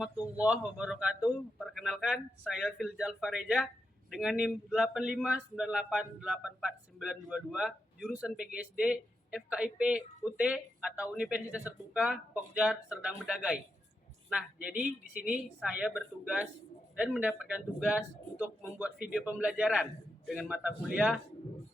warahmatullahi wabarakatuh. Perkenalkan, saya Filjal Fareja dengan NIM 8598849222, jurusan PGSD FKIP UT atau Universitas Terbuka Pokjar Serdang Bedagai. Nah, jadi di sini saya bertugas dan mendapatkan tugas untuk membuat video pembelajaran dengan mata kuliah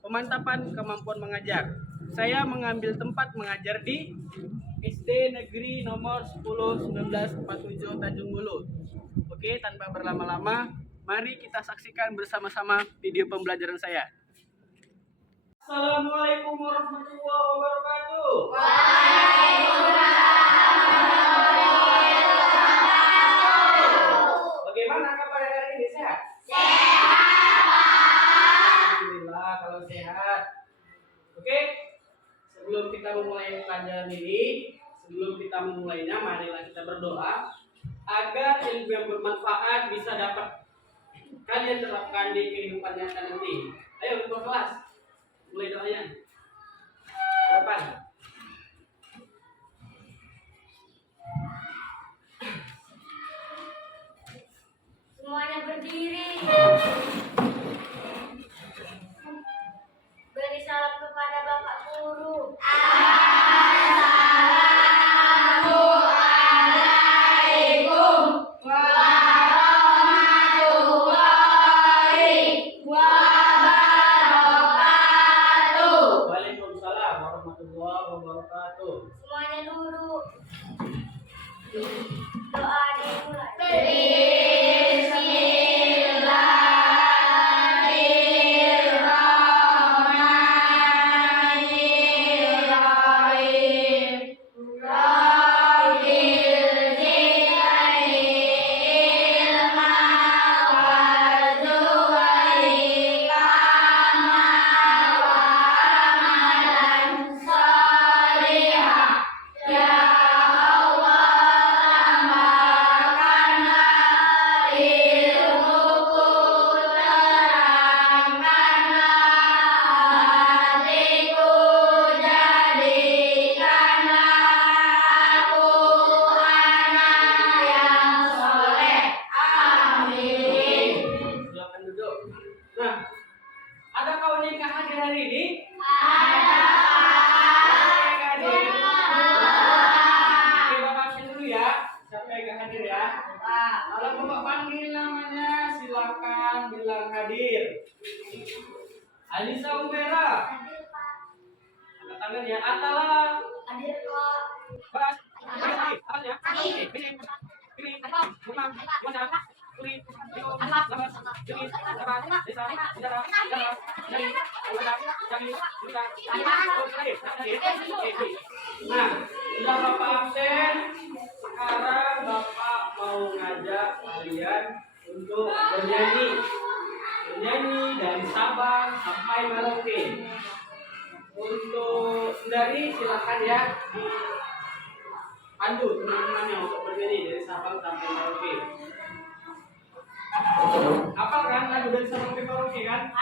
pemantapan kemampuan mengajar. Saya mengambil tempat mengajar di SD Negeri nomor 10/1947 Tanjung Bulu. Oke, tanpa berlama-lama, mari kita saksikan bersama-sama video pembelajaran saya. Assalamualaikum warahmatullahi wabarakatuh. Bagaimana kabar hari ini? Sehat? Alhamdulillah kalau sehat. Oke, sebelum kita memulai pelajaran ini, sebelum kita memulainya, marilah kita berdoa agar ilmu yang bermanfaat bisa dapat kalian terapkan di kehidupan nyata nanti. Ayo ketua kelas, mulai doanya. Depan. Semuanya berdiri. Beri salam kepada Bapak Guru. Assalamualaikum warahmatullahi wabarakatuh. Waalaikumsalam warahmatullahi wabarakatuh. Semuanya duduk. Doa dimulai. Alisa Umera. Angkat tangan ya. Atala. Hadir kok. Bas. Awas ya. Kiri. Bukan. Bukan. Kiri. Nah, sudah Bapak absen. Sekarang Bapak mau ngajak kalian untuk bernyanyi dari Sabang sampai Merauke. Untuk dari silakan ya dipandu teman-temannya untuk bernyanyi dari Sabang sampai Merauke. Hafal kan lagu dari Sabang sampai Merauke kan?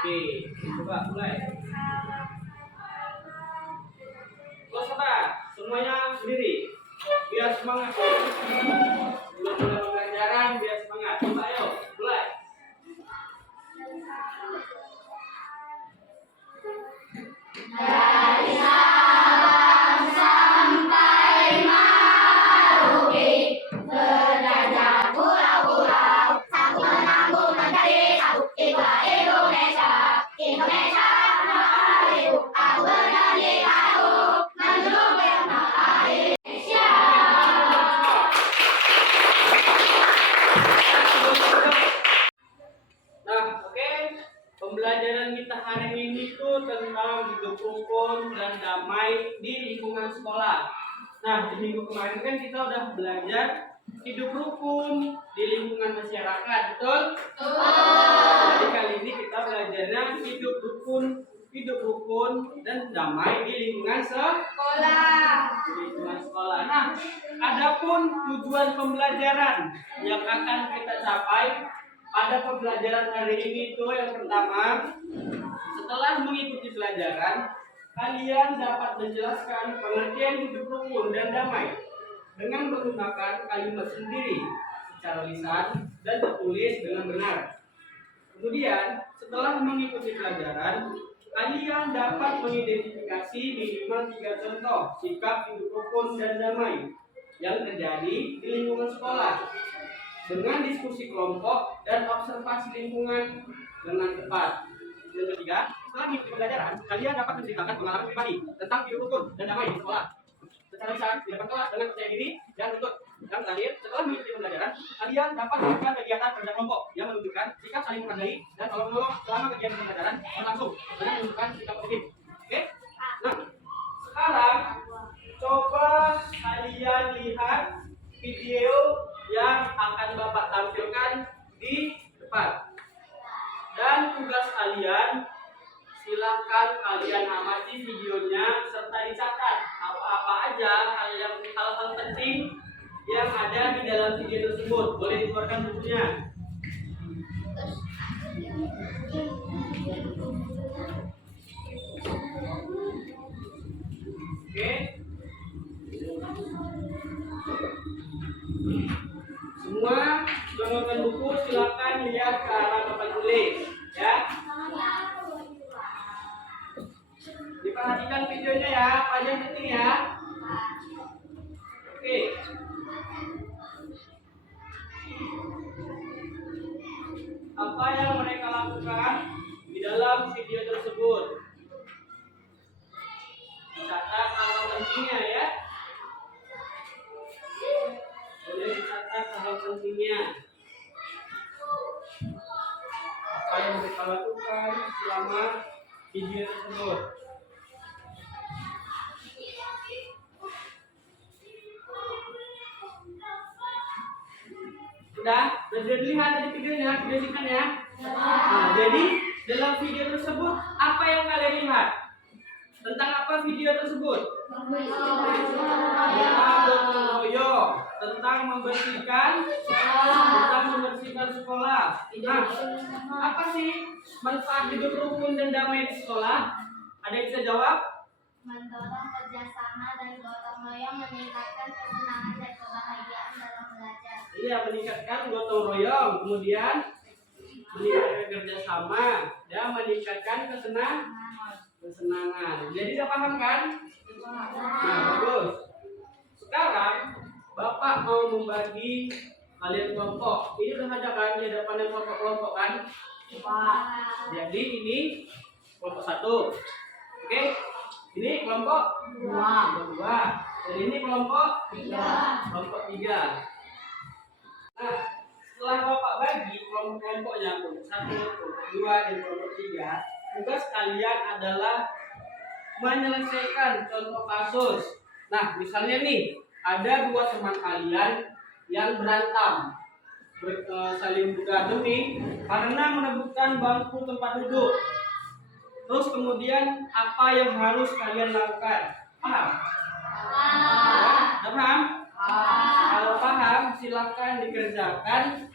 Oke, coba mulai. Sobat, semuanya berdiri biar semangat. Sebelum mulai pembelajaran biar semangat. Coba ayo, mulai. Dari Sabang sampai Merauke, berjajah pulau-pulau, satu menanggung menjadi satu. Itulah Indonesia, Indonesia Rahayu. Aku bernyanyi lagu menjunjung Indonesia. Nah, oke. Pembelajaran kita hari ini tuh tentang hidup rukun dan damai di lingkungan sekolah. Nah, di minggu kemarin kan kita udah belajar hidup rukun di lingkungan masyarakat, betul? Jadi kali ini kita belajarnya hidup rukun dan damai di lingkungan sekolah. Nah, adapun tujuan pembelajaran yang akan kita capai pada pembelajaran hari ini itu yang pertama, setelah mengikuti pelajaran, kalian dapat menjelaskan pengertian hidup rukun dan damai dengan menggunakan kalimat sendiri secara lisan dan tertulis dengan benar. Kemudian, setelah mengikuti pelajaran, kalian dapat mengidentifikasi minimal 3 contoh sikap hidup rukun dan damai yang terjadi di lingkungan sekolah dengan diskusi kelompok dan observasi lingkungan dengan tepat. Yang ketiga, setelah mengikuti pelajaran, kalian dapat menceritakan pengalaman pribadi tentang hidup rukun dan damai di sekolah secara lisan, di depan kelas dengan percaya diri dan tuntut. Dan terakhir, setelah mengikuti pelajaran, kalian dapat melakukan kegiatan kerja kelompok yang menunjukkan sikap saling menghargai dan tolong menolong selama kegiatan pelajaran berlangsung dengan menunjukkan sikap positif. Oke? Nah, sekarang coba kalian lihat video yang akan Bapak tampilkan di depan. Dan tugas kalian, silakan kalian amati videonya serta dicatat apa-apa aja hal-hal penting yang ada di dalam video tersebut. Boleh dikeluarkan bukunya. Oke. Semua mengeluarkan buku, silakan lihat ke arah papan tulis, ya. Diperhatikan videonya ya, apa aja yang penting ya. Oke. Apa yang mereka lakukan di dalam video tersebut? Catat hal pentingnya ya. Boleh dicatat hal pentingnya. Apa yang mereka lakukan selama video tersebut? Sudah dilihat dari videonya, videokan ya. Nah, jadi dalam video tersebut apa yang kalian lihat? Tentang apa video tersebut? Tentang gotong royong, tentang membersihkan sekolah. Nah, apa sih manfaat hidup rukun dan damai di sekolah? Ada yang bisa jawab? Mendorong kerjasama dan gotong royong, meningkatkan kesenangan dan kebahagiaan dalam belajar. Iya, meningkatkan gotong royong, kemudian meningkatkan kerjasama, dan meningkatkan kesenangan. Jadi sudah paham kan? Nah, bagus. Sekarang Bapak mau membagi kalian kelompok. Ini udah ada kan di depannya kelompok kan? Jadi ini kelompok 1. Oke? Ini kelompok 2. Dan ini kelompok 3. Kelompok 3. Nah, setelah Bapak bagi kelompok-kelompoknya kelompok 1, kelompok 2, dan kelompok 3, tugas kalian adalah menyelesaikan contoh kasus. Nah, misalnya nih, ada 2 teman kalian yang berantem, saling berantem karena merebutkan bangku tempat duduk. Terus kemudian apa yang harus kalian lakukan? Paham? Paham? Kalau paham, silakan dikerjakan,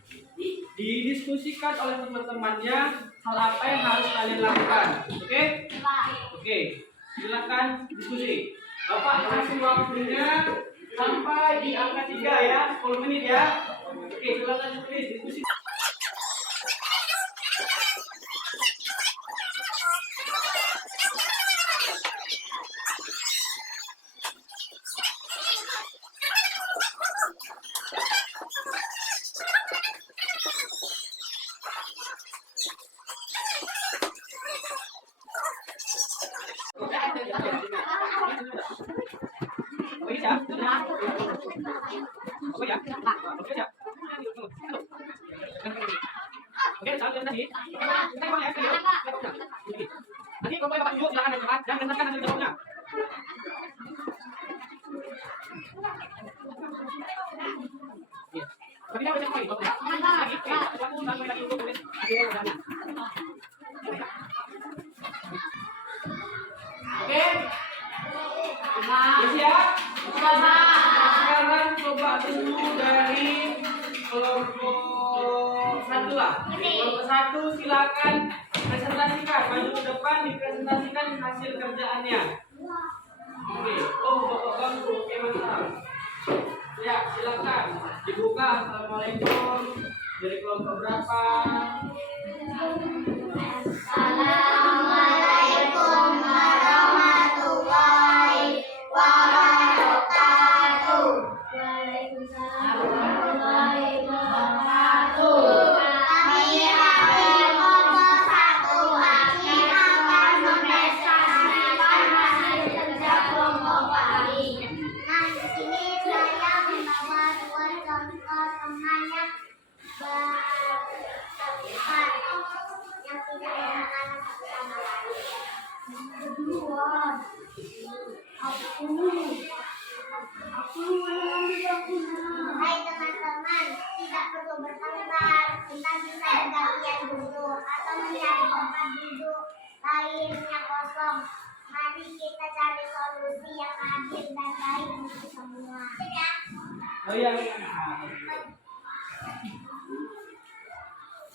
didiskusikan oleh teman-temannya hal apa yang harus kalian lakukan. Oke? Oke. Silakan diskusi. Bapak kasih waktunya sampai di angka 3 ya, 10 menit ya. Oke, silakan diskusi. Nanti kalau Bapak Ibu silakan dan dengarkan hasil jawabnya. Tapi dia baca poin, Bapak. Lagi, aku ulang lagi untuk tulis hasil jawabnya. Oke? Siap? Sekarang coba dulu dari kelompok 1 lah. Kelompok 1 silakan presentasikan, maju ke depan dipresentasikan hasil kerjaannya. Oke, oh bapak bangku, oke mantap. Ya, silakan dibuka. Assalamualaikum. Dari kelompok berapa? Assalamualaikum warahmatullahi wabarakatuh. Waalaikumsalam warahmatullahi wabarakatuh. Kami dari kelompok 1 akhir akan mempresentasikan hasil kerja kelompok kami. Nah, di sini saya membawa 2 contoh teman yang bertepat yang tidak mengenal satu sama lain. Yang kedua, hai teman-teman, tidak perlu bertengkar. Kita bisa bergantian duduk atau mencari tempat duduk lain yang kosong. Mari kita cari solusi yang adil dan baik untuk semua. Oh iya.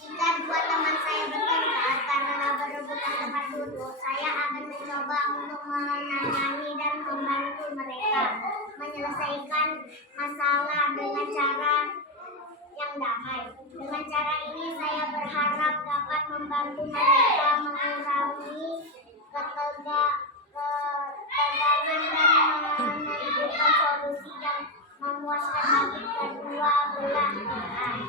Jika 2 teman saya bertengkar karena berebutan tempat duduk, saya akan mencoba untuk menangani dan membantu mereka menyelesaikan masalah dengan cara yang damai. Dengan cara ini saya berharap dapat membantu mereka mengurangi ketegangan dan menemukan solusi yang memuaskan bagi kedua belah pihak.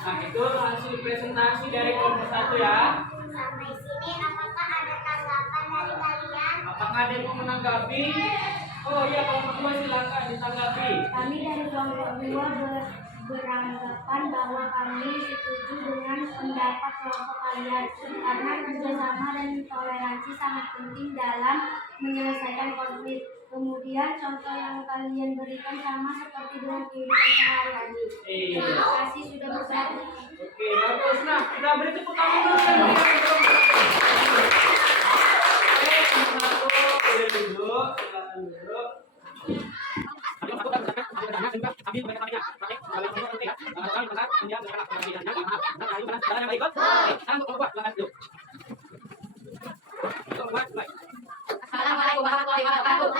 Nah, itu hasil presentasi dari kelompok 1 ya. Sampai sini, apakah ada tanggapan dari kalian? Apakah ada yang mau menanggapi? Oh iya, kelompok 2 silakan ditanggapi. Kami dari kelompok 2 beranggapan bahwa kami setuju dengan pendapat kelompok kalian karena kerjasama dan toleransi sangat penting dalam menyelesaikan konflik. Kemudian contoh yang kalian berikan sama seperti dengan kehidupan sehari-hari. Terima kasih sudah berbagi. Oke, bagus. Nah, kita beri tepuk tangan dulu. Oke, satu boleh duduk, silakan duduk. Assalamualaikum warahmatullahi wabarakatuh.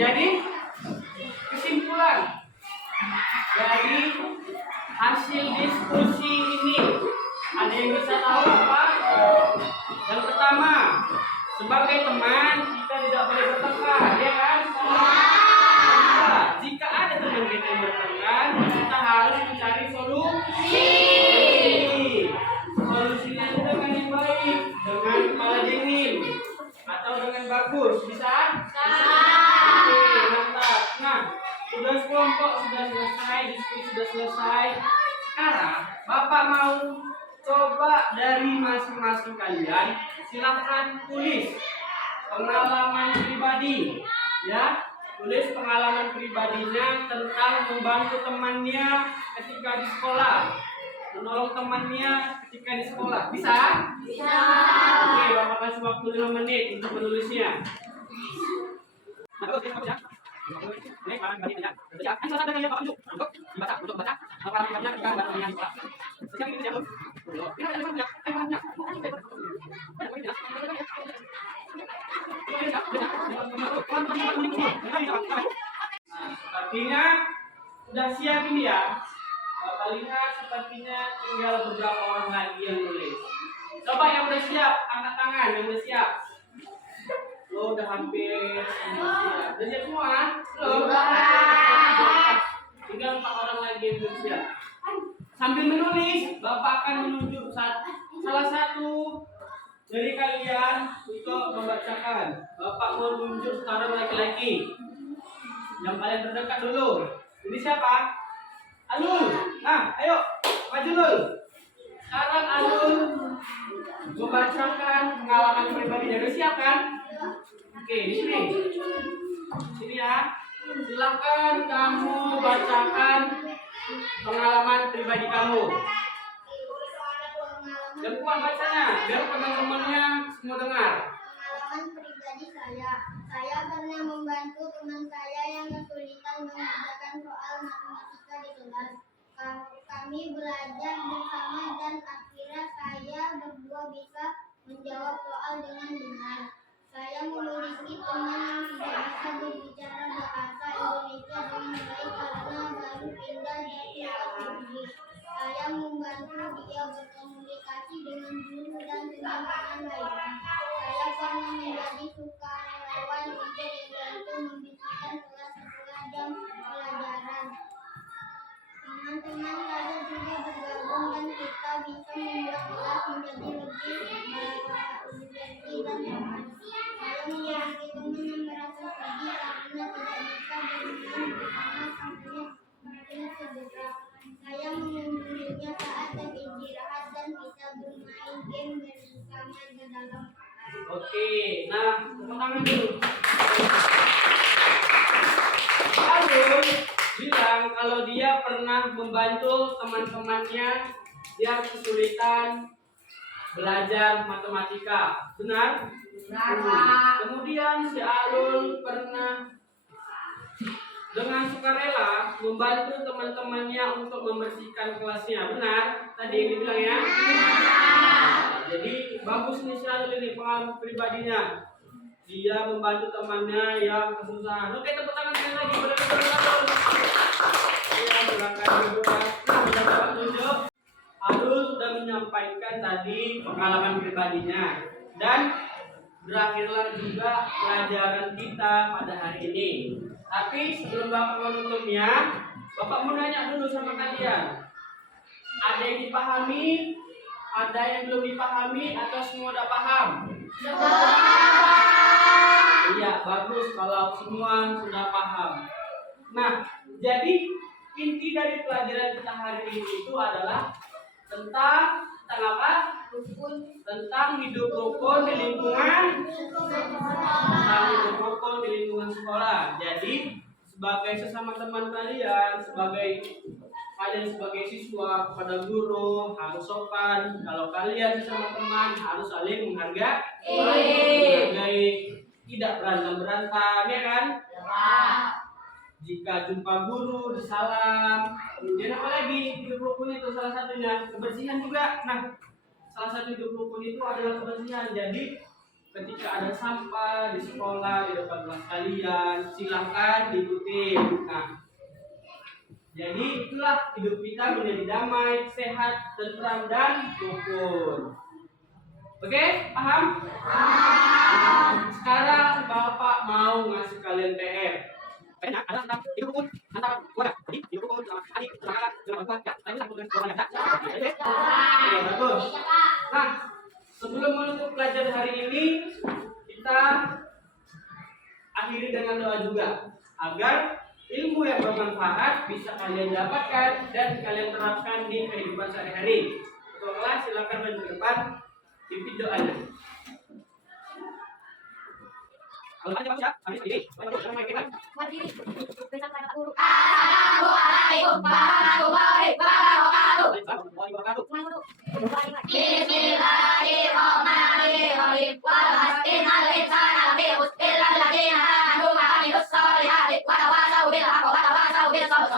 Jadi kesimpulan dari hasil diskusi ini, ada yang bisa tahu apa? Yang pertama, sebagai teman kita tidak boleh bertengkar, ya kan? Kedua, jika ada teman kita yang bertengkar, kita harus mencari solusi. Solusinya itu dengan yang baik, dengan kepala dingin, atau dengan bagus, bisa? Oke, mantap. Nah, sudah sekelompok sudah selesai, diskusi sudah selesai. Sekarang Bapak mau coba dari masing-masing kalian, silahkan tulis pengalaman pribadi, ya. Tulis pengalaman pribadinya tentang membantu temannya ketika di sekolah, menolong temannya ketika di sekolah. Bisa? Bisa. Oke, Bapak kasih waktu 5 menit untuk menulisnya. Sepertinya sudah siap ini ya. Bapak lihat sepertinya tinggal beberapa orang lagi yang nulis. Coba yang udah siap, angkat tangan yang udah siap. Oh, udah hampir semua siap. Udah siap semua? Belum? Tinggal 4 orang lagi yang belum siap. Sambil menulis, Bapak akan menunjuk salah satu dari kalian untuk membacakan. Bapak mau menunjuk sekarang laki-laki. Yang paling terdekat dulu. Ini siapa? Alul. Nah, ayo maju Lul. Sekarang Alul membacakan pengalaman pribadi. Udah siap kan? Oke, di sini. Sini ya. Silakan kamu bacakan pengalaman pribadi kamu. Dan kuat bacanya, biar teman-temannya semua dengar. Pengalaman pribadi saya pernah membantu teman saya yang kesulitan mengerjakan soal matematika di kelas. Kami belajar bersama dan akhirnya saya berdua bisa menjawab soal dengan benar. Saya memiliki teman yang tidak bisa berbicara bahasa Indonesia dengan baik karena baru pindah dari luar negeri. Saya membantu dia berkomunikasi dengan guru dan teman-teman lainnya. Saya pernah menjadi sukarelawan untuk membantu membersihkan kelas setelah jam pelajaran. Teman-teman saya juga bergabung dan kita bisa membuat kelas menjadi lebih bersih dan nyaman. Saya memiliki teman yang merasa sedih karena tidak bisa bermain bersama sampai mungkin cedera. Saya mengunjunginya saat jam istirahat dan bisa bermain game bersama di dalam. Oke, nah tepuk tangan dulu. Harun bilang kalau dia pernah membantu teman-temannya yang kesulitan belajar matematika. Benar? Benar, Pak. Kemudian si Alul pernah dengan sukarela membantu teman-temannya untuk membersihkan kelasnya. Benar? Tadi yang dibilang ya? Jadi bagus nih si Alul ini pengalaman pribadinya. Dia membantu temannya yang kesusahan. Oke, tepuk tangan sekali lagi. Benar-benar. Ya, silakan juga. Nah, sudah dapat tunjuk. Alul sudah menyampaikan tadi pengalaman pribadinya dan berakhirlah juga pelajaran kita pada hari ini. Tapi sebelum Bapak menutupnya, Bapak mau nanya dulu sama kalian. Ada yang dipahami, ada yang belum dipahami, atau semua udah paham? Iya, bagus kalau semua sudah paham. Nah, jadi inti dari pelajaran kita hari ini itu adalah tentang apa? Tentang hidup rukun di lingkungan sekolah. Jadi sebagai sesama teman kalian, sebagai siswa kepada guru harus sopan. Kalau kalian sesama teman harus saling menghargai, tidak berantem ya kan? Jika jumpa guru disalam. Kemudian apa lagi? Hidup rukun itu salah satunya kebersihan juga. Nah, salah satu hidup rukun itu adalah kebersihan. Jadi ketika ada sampah di sekolah di depan kelas kalian, silahkan diikuti. Nah, jadi itulah hidup kita menjadi damai, sehat, tentram dan rukun. Oke, paham? Sekarang Bapak mau ngasih kalian PR. Ada tentang hidup rukun antara keluarga. Jadi hidup rukun sama adik, sama kakak, sama orang tua. Tapi satu dengan orang yang bagus. Nah, sebelum menutup pelajaran hari ini, kita akhiri dengan doa juga agar ilmu yang bermanfaat bisa kalian dapatkan dan kalian terapkan di kehidupan sehari-hari. Ketua kelas silakan maju ke depan, pimpin doanya. Kalau aja Pak, habis ini, Assalamualaikum warahmatullahi wabarakatuh. Bismillahirrahmanirrahim. Wa hasbunal insana bi husnil ladina amanu wa amilus solihati wa tawassaw bil haqqi wa tawassaw bis sabr.